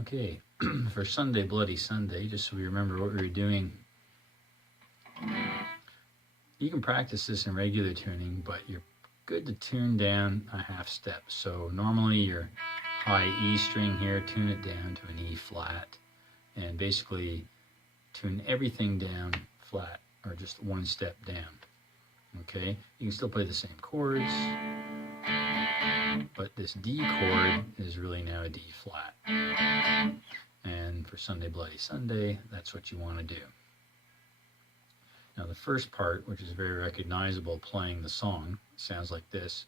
Okay, for Sunday, Bloody Sunday, just so we remember what we were doing, you can practice this in regular tuning, but you're good to tune down a half step. So normally your high E string here, tune it down to an E flat, and basically tune everything down flat, or just one step down. Okay, you can still play the same chords, but this D chord is really now a D flat. And for Sunday, Bloody Sunday, that's what you want to do. Now the first part, which is very recognizable playing the song, sounds like this.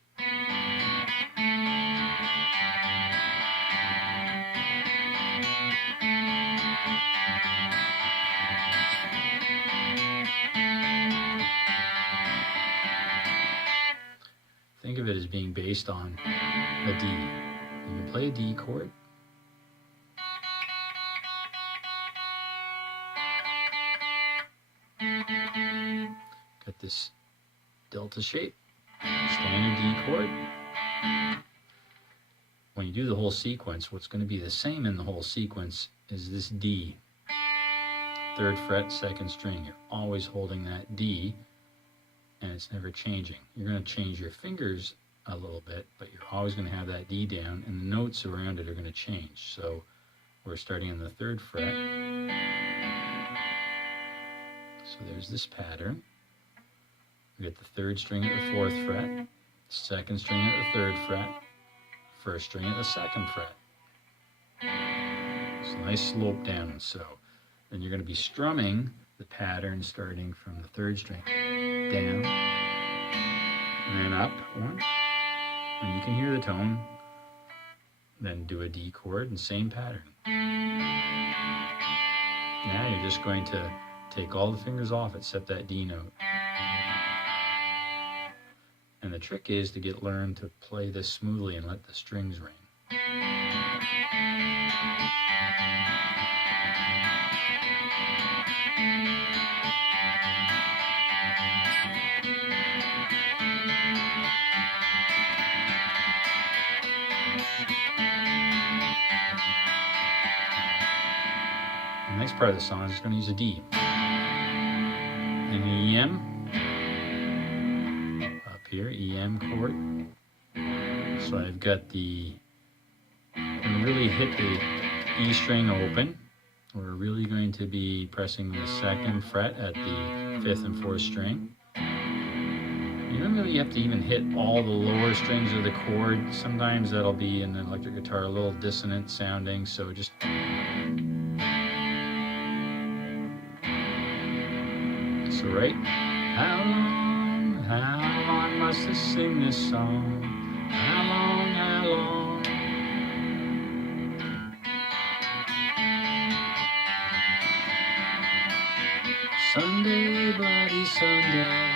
Think of it as being based on a D. You can play a D chord. Got this delta shape, standard D chord. When you do the whole sequence, what's going to be the same in the whole sequence is this D. 3rd fret, 2nd string. You're always holding that D, and it's never changing. You're going to change your fingers a little bit, but you're always going to have that D down, and the notes around it are going to change. So we're starting on the 3rd fret. So there's this pattern. We get the 3rd string at the 4th fret, 2nd string at the 3rd fret, 1st string at the 2nd fret. It's a nice slope down. So then you're going to be strumming the pattern starting from the 3rd string down and then up 1. And you can hear the tone. Then do a D chord and same pattern. Now you're just going to take all the fingers off except that D note. And the trick is to learn to play this smoothly and let the strings ring. The next part of the song is going to use a D. An EM. Here, EM chord. So I've got I'm going to really hit the E string open. We're really going to be pressing the 2nd fret at the 5th and 4th string. You don't really have to even hit all the lower strings of the chord. Sometimes that'll be in the electric guitar a little dissonant sounding, so just so right. How long must I sing this song? How long, how long? Sunday, Bloody Sunday.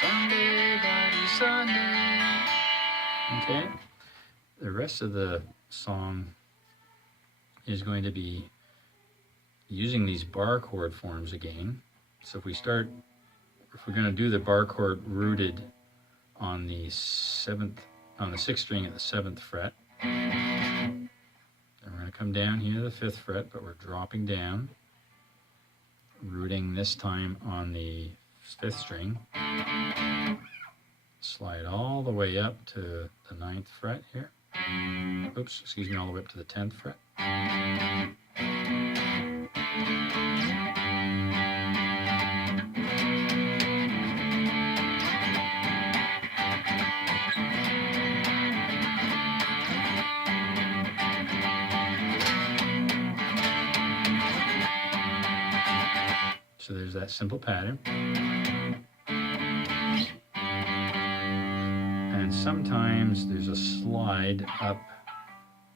Sunday, Bloody Sunday. Okay? The rest of the song is going to be using these bar chord forms again. So if we're going to do the bar chord rooted on the 6th string at the 7th fret, and we're going to come down here to the 5th fret, but we're dropping down, rooting this time on the 5th string, slide all the way up to the 9th fret here, oops, excuse me, all the way up to the 10th fret. So there's that simple pattern. And sometimes there's a slide up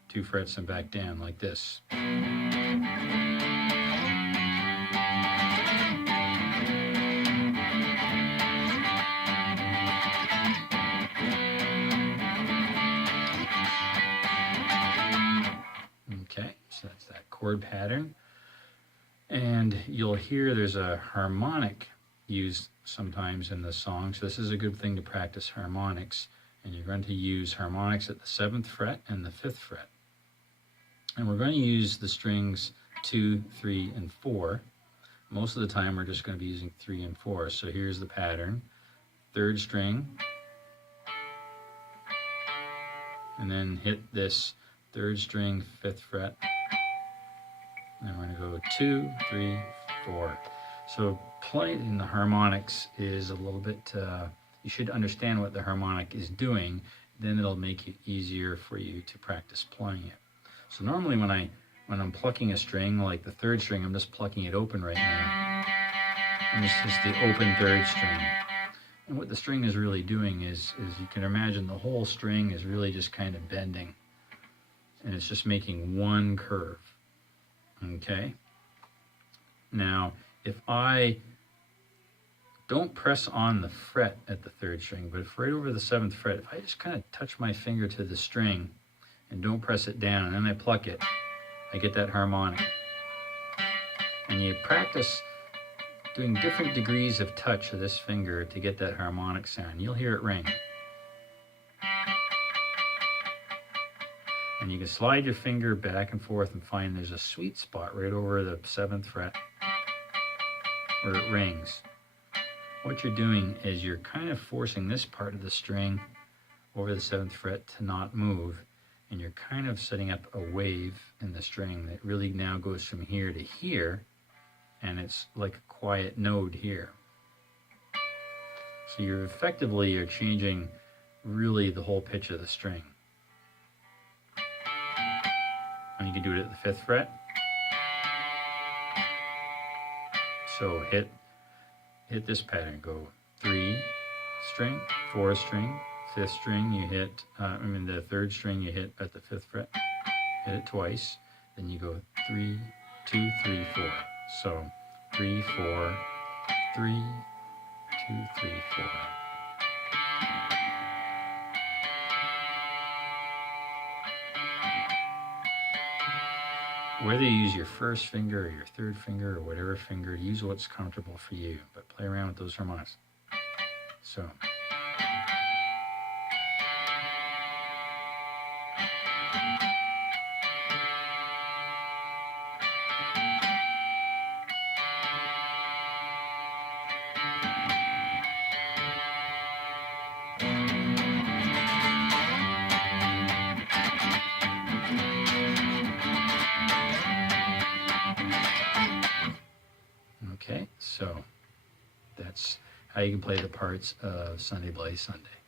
2 frets and back down like this. Okay, so that's that chord pattern. And you'll hear there's a harmonic used sometimes in the song. So this is a good thing to practice harmonics. And you're going to use harmonics at the 7th fret and the 5th fret. And we're going to use the strings 2, 3, and 4. Most of the time we're just going to be using 3 and 4. So here's the pattern. 3rd string, and then hit this 3rd string, 5th fret. And we're going to go 2, 3, 4. So playing the harmonics is a little bit, you should understand what the harmonic is doing, then it'll make it easier for you to practice playing it. So normally when I'm plucking a string, like the 3rd string, I'm just plucking it open right now. And this is the open 3rd string. And what the string is really doing is you can imagine the whole string is really just kind of bending. And it's just making one curve. Okay? Now, if I don't press on the fret at the 3rd string, but if right over the 7th fret, if I just kind of touch my finger to the string and don't press it down, and then I pluck it, I get that harmonic. And you practice doing different degrees of touch of this finger to get that harmonic sound. You'll hear it ring. And you can slide your finger back and forth and find there's a sweet spot right over the 7th fret where it rings. What you're doing is you're kind of forcing this part of the string over the 7th fret to not move, and you're kind of setting up a wave in the string that really now goes from here to here, and it's like a quiet node here. So you're changing really the whole pitch of the string. And you can do it at the 5th fret. So hit this pattern, go 3 string, 4 string, 5th string you hit, the 3rd string you hit at the 5th fret, hit it twice, then you go 3, 2, 3, 4. So 3, 4, 3, 2, 3, 4. Whether you use your 1st finger or your 3rd finger or whatever finger, use what's comfortable for you, but play around with those harmonics. So. Okay, so that's how you can play the parts of Sunday Bloody Sunday.